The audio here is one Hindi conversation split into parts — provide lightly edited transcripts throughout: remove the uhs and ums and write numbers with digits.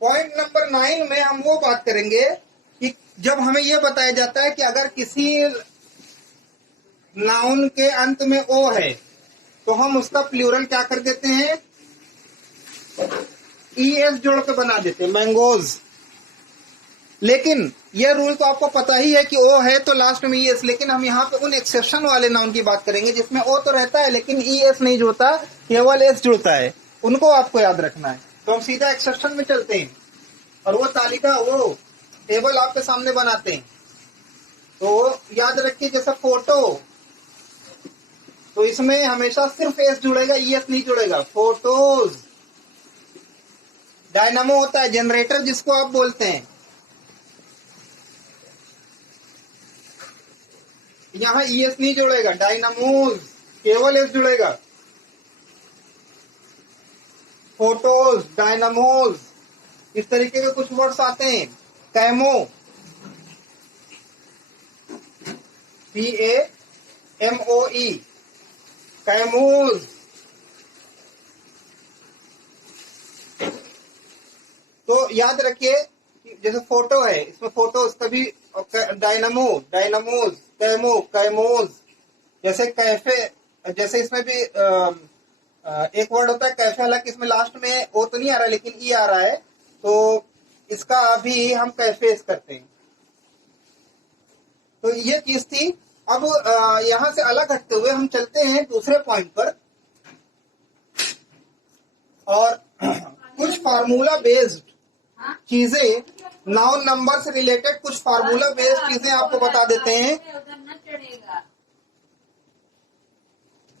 पॉइंट नंबर 9 में हम वो बात करेंगे कि जब हमें यह बताया जाता है कि अगर किसी नाउन के अंत में ओ है तो हम उसका प्लूरल क्या कर देते हैं, ईएस जोड़ के बना देते हैं, मैंगोज। लेकिन यह रूल तो आपको पता ही है कि ओ है तो लास्ट में ईएस, लेकिन हम यहाँ पे उन एक्सेप्शन वाले नाउन की बात करेंगे जिसमें ओ तो रहता है लेकिन ईएस नहीं जुड़ता, केवल एस जुड़ता है, उनको आपको याद रखना है। तो हम सीधा एक्सेप्शन में चलते हैं और वो तालिका, वो टेबल आपके सामने बनाते हैं। तो याद रखिए जैसे फोटो, तो इसमें हमेशा सिर्फ एस जुड़ेगा, ईएस नहीं जुड़ेगा, फोटोज। डायनामो होता है जनरेटर जिसको आप बोलते हैं, यहाँ ईएस नहीं जुड़ेगा, डायनामोज केवल एस जुड़ेगा। फोटोज, डायनामोज, इस तरीके के कुछ वर्ड्स आते हैं। Camo, CAMOE, कैमोज। तो याद रखिए जैसे फोटो है, इसमें फोटोज कभी, डायनामो, डायनामोज, कैमो, कैमोज। जैसे कैफे, जैसे इसमें भी एक वर्ड होता है कैफे, हालांकि इसमें लास्ट में ओ तो नहीं आ रहा लेकिन ई आ रहा है, तो इसका अभी हम कैफे करते हैं। तो ये चीज थी। अब यहां से अलग हटते हुए हम चलते हैं दूसरे पॉइंट पर, और कुछ फार्मूला बेस्ड चीजें, नाउन नंबर से रिलेटेड कुछ फार्मूला बेस्ड चीजें आपको बता देते हैं।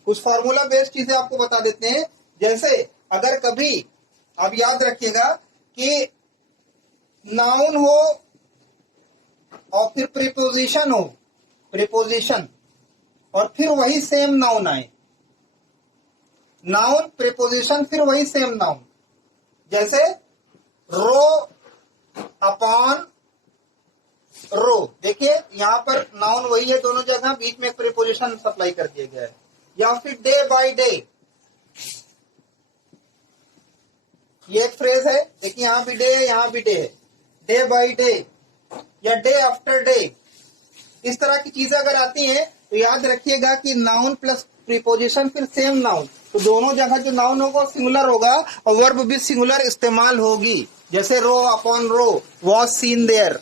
कुछ फार्मूला बेस्ड चीजें आपको बता देते हैं। जैसे अगर कभी आप याद रखिएगा कि नाउन हो और फिर प्रीपोजिशन हो, प्रीपोजिशन और फिर वही सेम नाउन आए, नाउन प्रीपोजिशन फिर वही सेम नाउन। जैसे रो अपॉन रो, देखिए यहाँ पर नाउन वही है दोनों जगह, बीच में प्रीपोजिशन सप्लाई कर दिया गया है। या फिर डे बाय डे, ये एक फ्रेज है, देखिए यहाँ भी डे है यहाँ भी डे है, डे बाय डे या डे आफ्टर डे। इस तरह की चीजें अगर आती हैं तो याद रखिएगा कि नाउन प्लस प्रीपोजिशन फिर सेम नाउन, तो दोनों जगह जो नाउन होगा सिंगुलर होगा और वर्ब भी सिंगुलर इस्तेमाल होगी। जैसे row upon row, was seen there,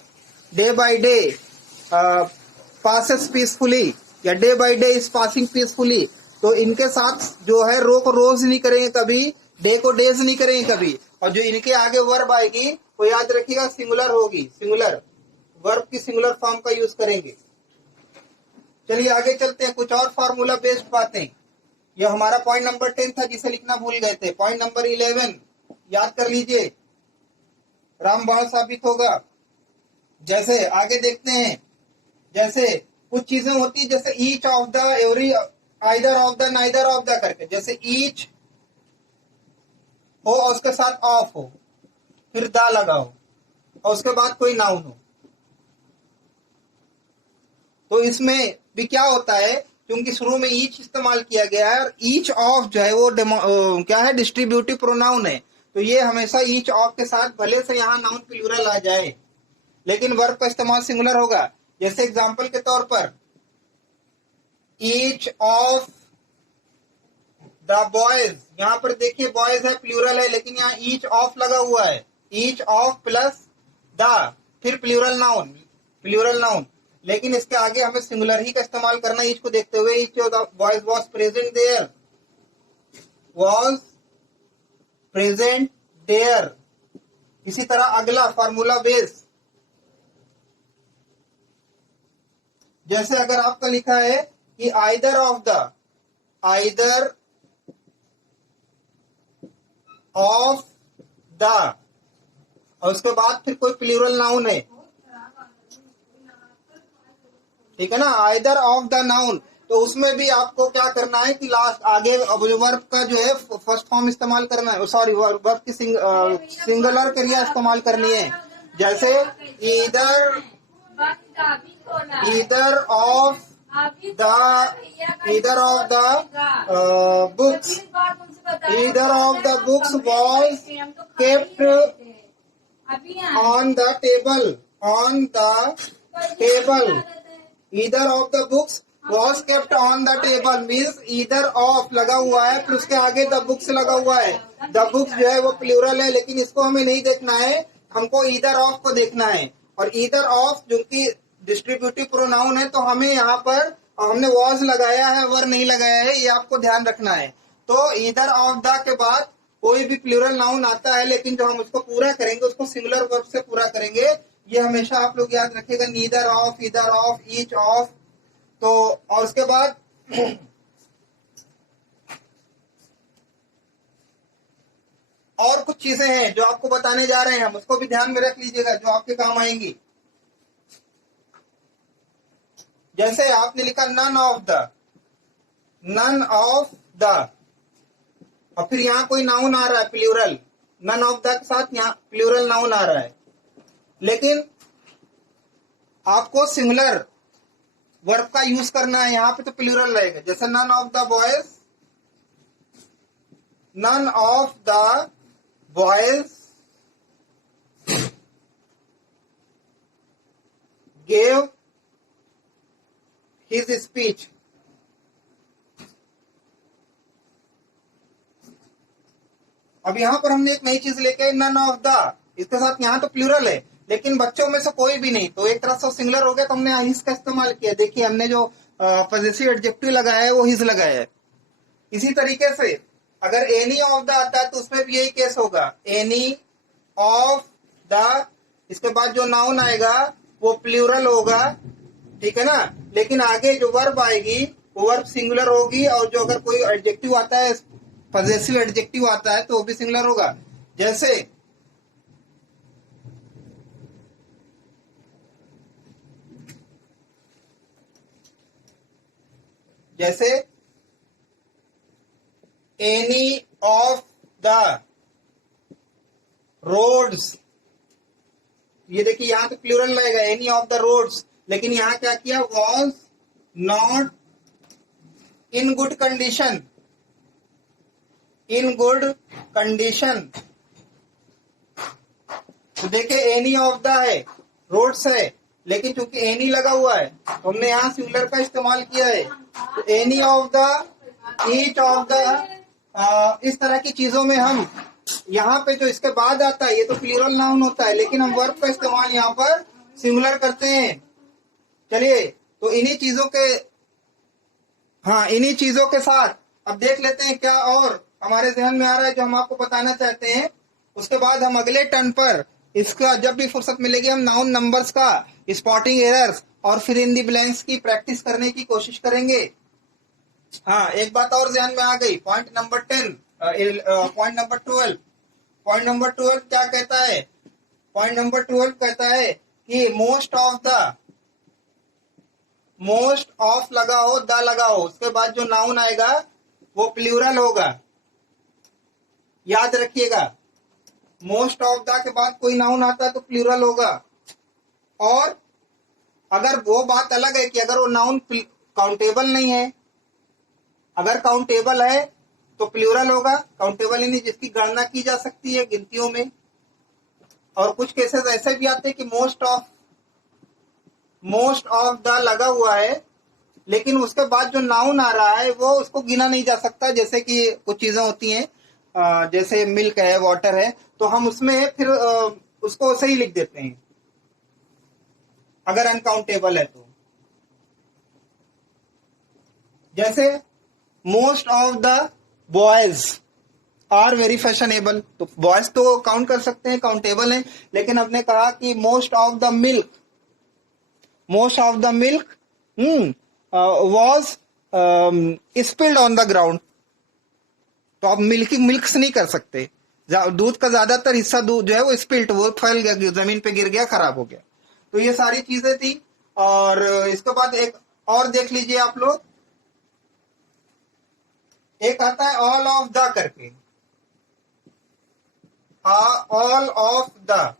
day by day passes peacefully या day by day is passing peacefully. तो इनके साथ जो है रो को रोज नहीं करेंगे कभी, डे को डेज नहीं करेंगे कभी, और जो इनके आगे वर्ब आएगी वो याद रखिएगा सिंगुलर होगी, सिंगुलर वर्ब की सिंगुलर फॉर्म का यूज करेंगे। चलिए आगे चलते हैं, कुछ और फार्मूला बेस्ड बातें। यह हमारा पॉइंट नंबर 10 था जिसे लिखना भूल गए थे। पॉइंट नंबर 11 याद कर लीजिए, रामबाण साबित होगा। जैसे आगे देखते हैं, जैसे कुछ चीजें होती है जैसे each of the, every, either of the, neither of the करके, जैसे ईच हो और उसके साथ ऑफ हो, फिर द लगा हो और उसके बाद कोई नाउन हो, तो इसमें भी क्या होता है, क्योंकि शुरू में ईच इस्तेमाल किया गया है और ईच ऑफ जो है वो क्या है, डिस्ट्रीब्यूटिव प्रोनाउन है, तो ये हमेशा ईच ऑफ के साथ भले से यहाँ नाउन प्लूरल आ जाए लेकिन वर्ब का इस्तेमाल सिंगुलर होगा। जैसे एग्जांपल के तौर पर ईच ऑफ द बॉयज, यहाँ पर देखिए बॉयज है प्लूरल है लेकिन यहाँ ईच ऑफ लगा हुआ है, ईच ऑफ प्लस द फिर प्लूरल नाउन, प्लूरल नाउन, लेकिन इसके आगे हमें सिंगुलर ही का इस्तेमाल करना है ईच को देखते हुए। Each of the boys was present there, was present there. इसी तरह अगला फार्मूला बेस, जैसे अगर आपका लिखा है कि either of the, either of the, और उसके बाद फिर कोई प्लूरल नाउन है, ठीक है ना, आइदर ऑफ द नाउन, तो उसमें भी आपको क्या करना है कि लास्ट आगे वर्ब का जो है फर्स्ट फॉर्म इस्तेमाल करना है, सॉरी वर्ब की सिंगुलर क्रिया इस्तेमाल करनी है। जैसे इधर, either of the, either of the books, either of the books was kept on the table, on the table, either of the books was kept on the table means either of लगा हुआ है, फिर उसके आगे द बुक्स लगा हुआ है। द बुक्स जो है वो प्लूरल है, लेकिन इसको हमें नहीं देखना है, हमको ईदर ऑफ को देखना है। और ईदर ऑफ जो कि डिस्ट्रीब्यूटिव प्रोनाउन है, तो हमें यहाँ पर हमने वॉज लगाया है, वर नहीं लगाया है, ये आपको ध्यान रखना है। तो ईदर ऑफ द के बाद कोई भी प्लूरल नाउन आता है, लेकिन जो हम उसको पूरा करेंगे उसको सिंगुलर वर्ब से पूरा करेंगे, ये हमेशा आप लोग याद रखिएगा। Neither of, either of, each of. तो और उसके बाद और कुछ चीजें हैं जो आपको बताने जा रहे हैं, हम उसको भी ध्यान में रख लीजिएगा, जो आपके काम आएंगी। जैसे आपने लिखा none of the, none of the, और फिर यहाँ कोई नाउन आ रहा है प्लूरल, नन ऑफ द के साथ यहाँ प्लूरल नाउन आ रहा है, लेकिन आपको सिंगुलर वर्ब का यूज करना है, यहाँ पे तो प्लूरल रहेगा। जैसे none of the boys, none of the boys gave his speech. अब यहां पर हमने एक नई चीज लेके आए, नन ऑफ द, इसके साथ यहाँ तो प्लूरल है, लेकिन बच्चों में से कोई भी नहीं, तो एक तरह से सिंगुलर हो गया, तो हमने हिज का इस्तेमाल किया। देखिए हमने जो पॉजेसिव एडजेक्टिव लगाया है वो हिज लगाया है। इसी तरीके से अगर एनी ऑफ द आता है तो उसमें भी यही केस होगा, एनी ऑफ द, इसके बाद जो नाउन आएगा वो प्लूरल होगा, ठीक है ना, लेकिन आगे जो वर्ब आएगी वो वर्ब सिंगुलर होगी, और जो अगर कोई एडजेक्टिव आता है, पॉजेसिव एडजेक्टिव आता है, तो वो भी सिंगुलर होगा। जैसे जैसे एनी ऑफ द रोड्स, ये देखिए यहां तो प्लूरल लगेगा, एनी ऑफ द रोड्स, लेकिन यहां क्या किया, was not in good condition, in good condition. तो देखिए एनी ऑफ द है, रोड्स है, लेकिन चूंकि एनी लगा हुआ है तो हमने यहाँ सिंगुलर का इस्तेमाल किया है। तो any of the, each of the, इस तरह की चीजों में हम यहाँ पे जो इसके बाद आता है ये तो प्लूरल नाउन होता है, लेकिन हम वर्ब का इस्तेमाल यहाँ पर सिंगुलर करते हैं। चलिए तो इन्हीं चीजों के, हाँ इन्हीं चीजों के साथ अब देख लेते हैं क्या और हमारे ध्यान में आ रहा है जो हम आपको बताना चाहते हैं। उसके बाद हम अगले टर्न पर इसका जब भी फुर्सत मिलेगी हम नाउन नंबर्स का स्पॉटिंग एरर्स और फिर इन दी ब्लैंक्स की प्रैक्टिस करने की कोशिश करेंगे। हाँ एक बात और ध्यान में आ गई, point number 10, point number 12, point number 12 क्या कहता है, पॉइंट नंबर 12 कहता है कि मोस्ट ऑफ लगा हो, द लगा हो, उसके बाद जो नाउन आएगा वो प्लूरल होगा, याद रखिएगा। मोस्ट ऑफ द के बाद कोई नाउन आता है तो प्लूरल होगा। और अगर वो बात अलग है कि अगर वो नाउन काउंटेबल नहीं है, अगर काउंटेबल है तो प्लूरल होगा, काउंटेबल यानी जिसकी गणना की जा सकती है गिनतियों में। और कुछ केसेस ऐसे भी आते हैं कि मोस्ट ऑफ द लगा हुआ है, लेकिन उसके बाद जो नाउन आ रहा है वो उसको गिना नहीं जा सकता, जैसे कि कुछ चीजें होती हैं, जैसे मिल्क है, वाटर है, तो हम उसमें फिर उसको सही लिख देते हैं अगर अनकाउंटेबल है तो। जैसे most of the boys are very fashionable, तो बॉयज तो काउंट कर सकते हैं, काउंटेबल है, लेकिन हमने कहा कि most of the milk was spilled on the ground, तो आप मिल्क नहीं कर सकते, दूध का ज्यादातर हिस्सा दूध जो है वो स्पिल्ट, वो फैल गया, जमीन पे गिर गया, खराब हो गया। तो ये सारी चीजें थी। और इसके बाद एक और देख लीजिए आप लोग, एक आता है ऑल ऑफ द करके, ऑल ऑफ द,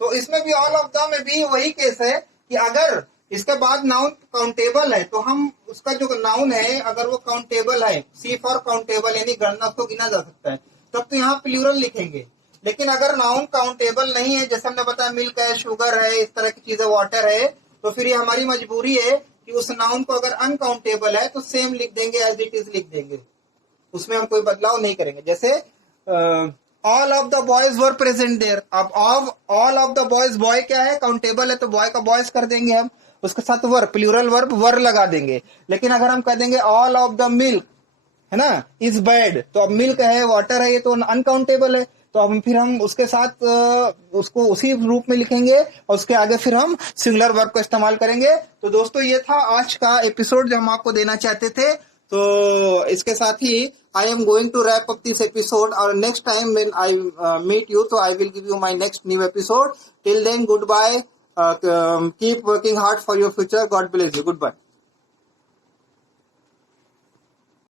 तो इसमें भी ऑल ऑफ द में भी वही केस है कि अगर इसके बाद नाउन काउंटेबल है तो हम उसका जो नाउन है अगर वो काउंटेबल है, सी फॉर काउंटेबल यानी गणना उसको गिना जा सकता है, तब तो यहाँ प्लूरल लिखेंगे। लेकिन अगर नाउन काउंटेबल नहीं है, जैसे हमने बताया मिल्क है, शुगर है, इस तरह की चीजें, वाटर है, तो फिर ये हमारी मजबूरी है कि उस नाउन को अगर अनकाउंटेबल है तो सेम लिख देंगे, एज इट इज लिख देंगे, उसमें हम कोई बदलाव नहीं करेंगे। जैसे all of the boys were present there, अब all of the boys, boy क्या है, काउंटेबल है, तो बॉय का बॉयज कर देंगे हम, उसके साथ वर, प्लूरल वर्ब वर लगा देंगे। लेकिन अगर हम कह देंगे ऑल ऑफ द मिल्क, है ना, इज बैड, तो अब मिल्क है, वाटर है, ये तो अनकाउंटेबल है, तो अब फिर हम उसके साथ उसको उसी रूप में लिखेंगे और उसके आगे फिर हम सिंगुलर वर्ब का इस्तेमाल करेंगे। तो दोस्तों ये था आज का एपिसोड जो हम आपको देना चाहते थे। तो इसके साथ ही I am going to wrap up this episode, और next time when I meet you, तो I will give you my next new episode. Till then goodbye, keep working hard for your future, God bless you, good bye.